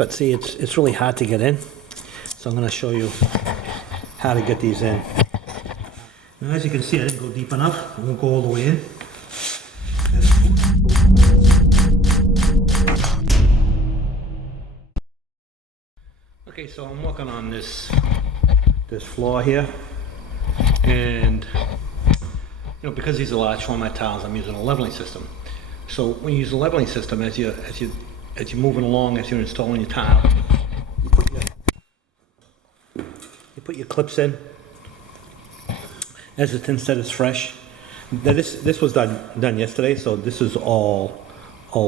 but see, it's really hard to get in. So I'm going to show you how to get these in. Now, as you can see, I didn't go deep enough. I won't go all the way in. Okay, so I'm working on this floor here, and because these are large format tiles, I'm using a leveling system. So when you use a leveling system, as you're moving along, as you're installing your tile, you put your clips in as the thinset is fresh. Now this was done yesterday, so this is all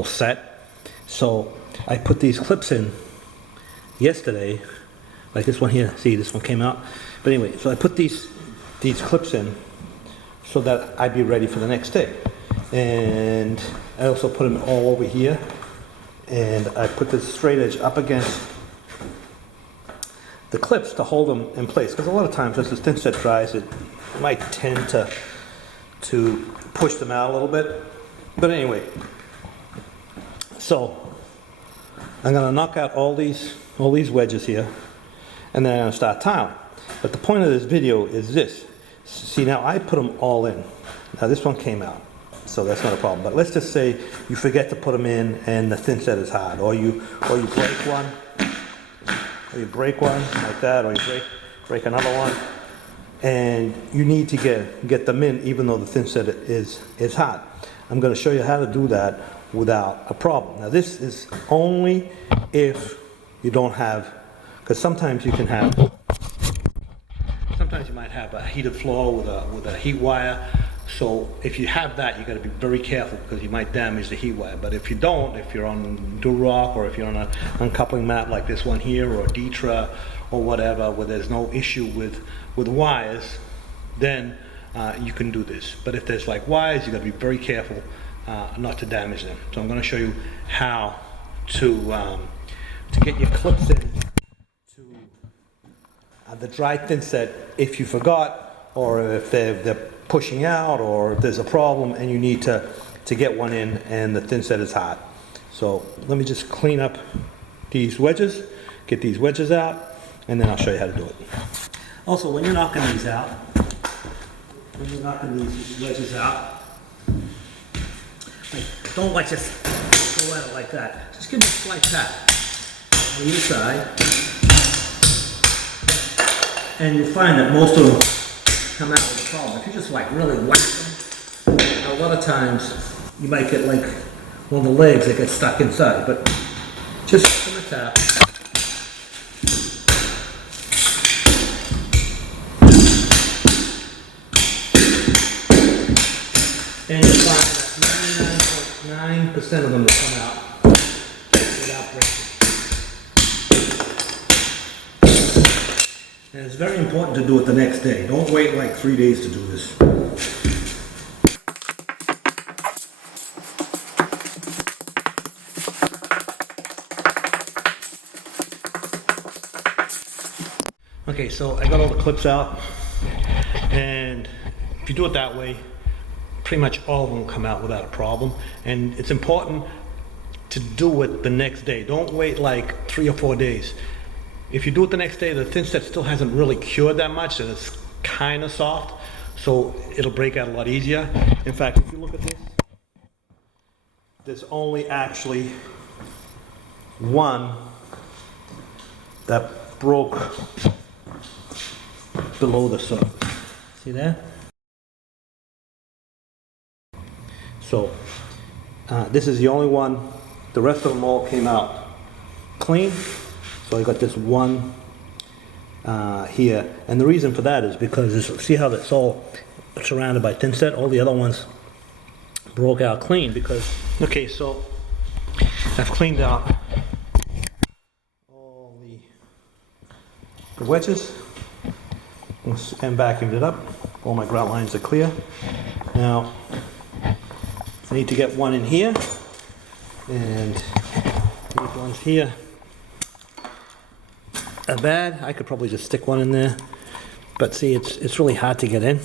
set. So I put these clips in yesterday, like this one here. See, this one came out. But anyway, so I put these clips in so that I'd be ready for the next day. And I also put them all over here, and I put the straight edge up against the clips to hold them in place, because a lot of times as the thinset dries, it might tend to push them out a little bit. But anyway, so I'm going to knock out all these wedges here, and then I'm going to start tiling. But the point of this video is this. See, now I put them all in. Now this one came out, so that's not a problem. But let's just say you forget to put them in and the thinset is hard, or you break one like that, or you break another one, and you need to get them in even though the thinset is hard. I'm going to show you how to do that without a problem. Now this is only if you don't have, because sometimes you might have a heated floor with a heat wire. So if you have that, you got to be very careful, because you might damage the heat wire. But if you don't, if you're on Durock, or if you're on an uncoupling mat like this one here, or Ditra, or whatever, where there's no issue with wires, then you can do this. But if there's like wires, you got to be very careful not to damage them. So I'm going to show you how to get your clips in to the dry thinset if you forgot, or if they're pushing out, or if there's a problem and you need to get one in and the thinset is hot. So let me just clean up these wedges, get these wedges out, and then I'll show you how to do it. Also, when you're knocking these out, wedges out, don't like just go at it like that. Just give them a slight tap on either side, and you'll find that most of them come out with a problem. If you just like really whack them, a lot of times you might get like one of the legs that gets stuck inside, but just give them a tap. And you'll find that 99.9% of them will come out without breaking. And it's very important to do it the next day. Don't wait like 3 days to do this. Okay, so I got all the clips out, and if you do it that way, pretty much all of them will come out without a problem. And it's important to do it the next day. Don't wait like 3 or 4 days. If you do it the next day, the thinset still hasn't really cured that much, and it's kind of soft, so it'll break out a lot easier. In fact, if you look at this, there's only actually one that broke below the surface. See there? So this is the only one. The rest of them all came out clean. So I got this one here, and the reason for that is because see how that's all surrounded by thinset. All the other ones broke out clean because, okay, so I've cleaned out all the wedges and vacuumed it up. All my grout lines are clear. Now I need to get one in here, and these ones here are bad. I could probably just stick one in there, but see, it's really hard to get in.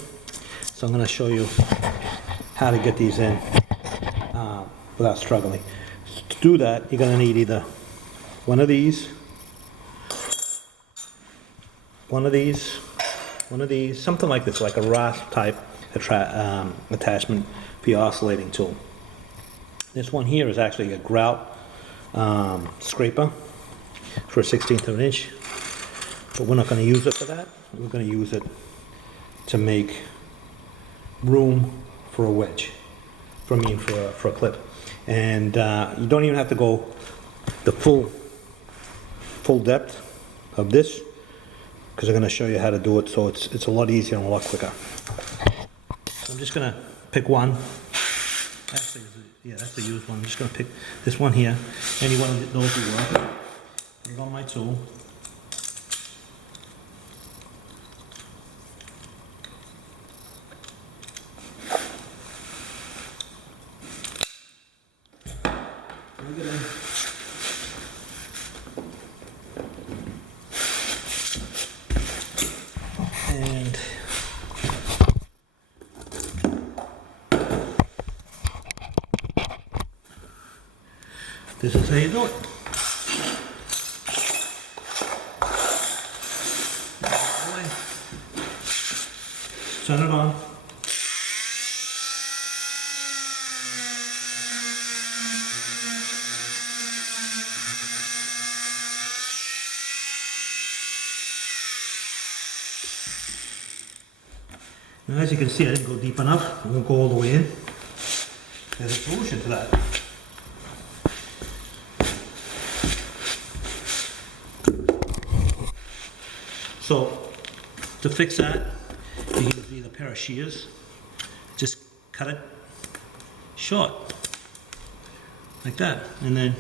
So I'm going to show you how to get these in without struggling. To do that, you're going to need either one of these, one of these, one of these, something like this, like a rasp type attachment for your oscillating tool. This one here is actually a grout scraper for a 1/16 of an inch, but we're not going to use it for that. We're going to use it to make room for a wedge, for a clip. And you don't even have to go the full depth of this, because I'm going to show you how to do it, so it's a lot easier and a lot quicker. So I'm just going to pick one. Actually, yeah, that's the used one. I'm just going to pick this one here. Any one of those will work. Put it on my tool. Plug it in. And this is how you do it. Turn it on. Now, as you can see, I didn't go deep enough. I won't go all the way in. There's a solution to that. So, to fix that, you use either pair of shears. Just cut it short, like that, and then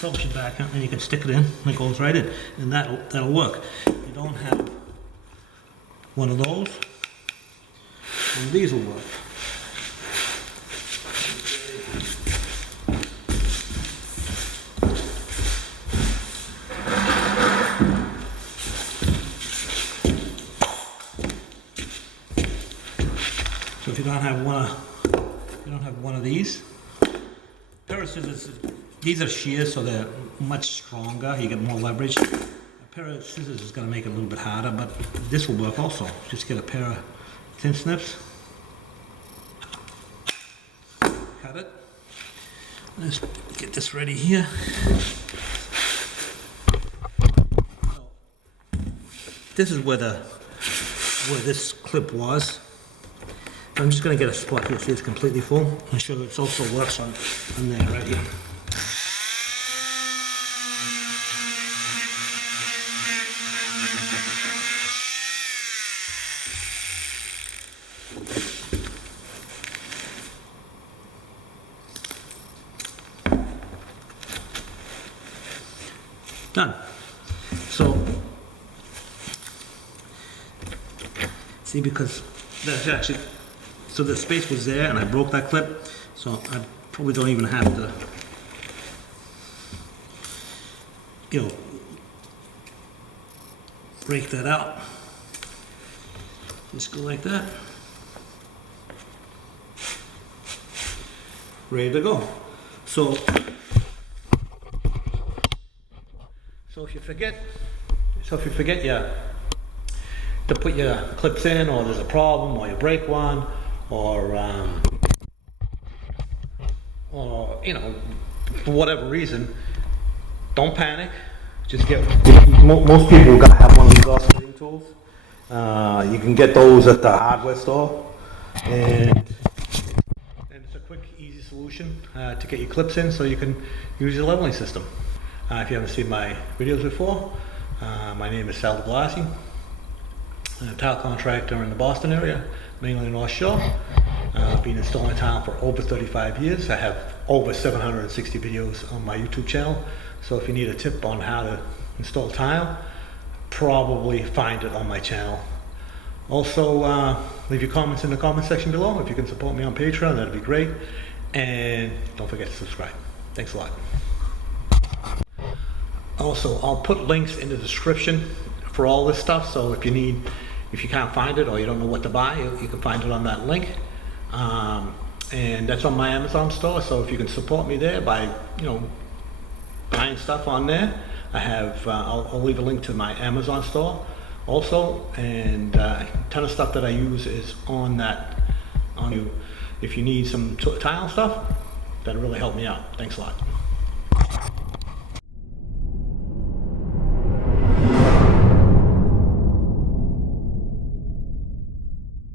push it back, and you can stick it in, and it goes right in, and that'll work. If you don't have one of those, and these will work. So if you don't have one of these, pair of scissors. These are shears, so they're much stronger. You get more leverage. A pair of scissors is going to make it a little bit harder, but this will work also. Just get a pair of thin snips, cut it. Let's get this ready here. So, this is where this clip was. I'm just going to get a spot here, see it's completely full. I'm sure it also works on there, right here. Done. So, see, because that's actually, so the space was there and I broke that clip, so I probably don't even have to, break that out. Just go like that. Ready to go. So if you forget to put your clips in, or there's a problem, or you break one, or for whatever reason, don't panic. Just get. Most people are gonna have one of these oscillating tools. You can get those at the hardware store, and it's a quick, easy solution to get your clips in, so you can use your leveling system. If you haven't seen my videos before, my name is Sal DeBlasi. I'm a tile contractor in the Boston area, mainly North Shore. I've been installing tile for over 35 years. I have over 760 videos on my YouTube channel. So if you need a tip on how to install tile, probably find it on my channel. Also, leave your comments in the comment section below. If you can support me on Patreon, that'd be great. And don't forget to subscribe. Thanks a lot. Also, I'll put links in the description for all this stuff, so if you can't find it or you don't know what to buy, you can find it on that link. And that's on my Amazon store, so if you can support me there by, buying stuff on there. I have, I'll leave a link to my Amazon store also, and a ton of stuff that I use is on that, on you. If you need some tile stuff, that'll really help me out. Thanks a lot.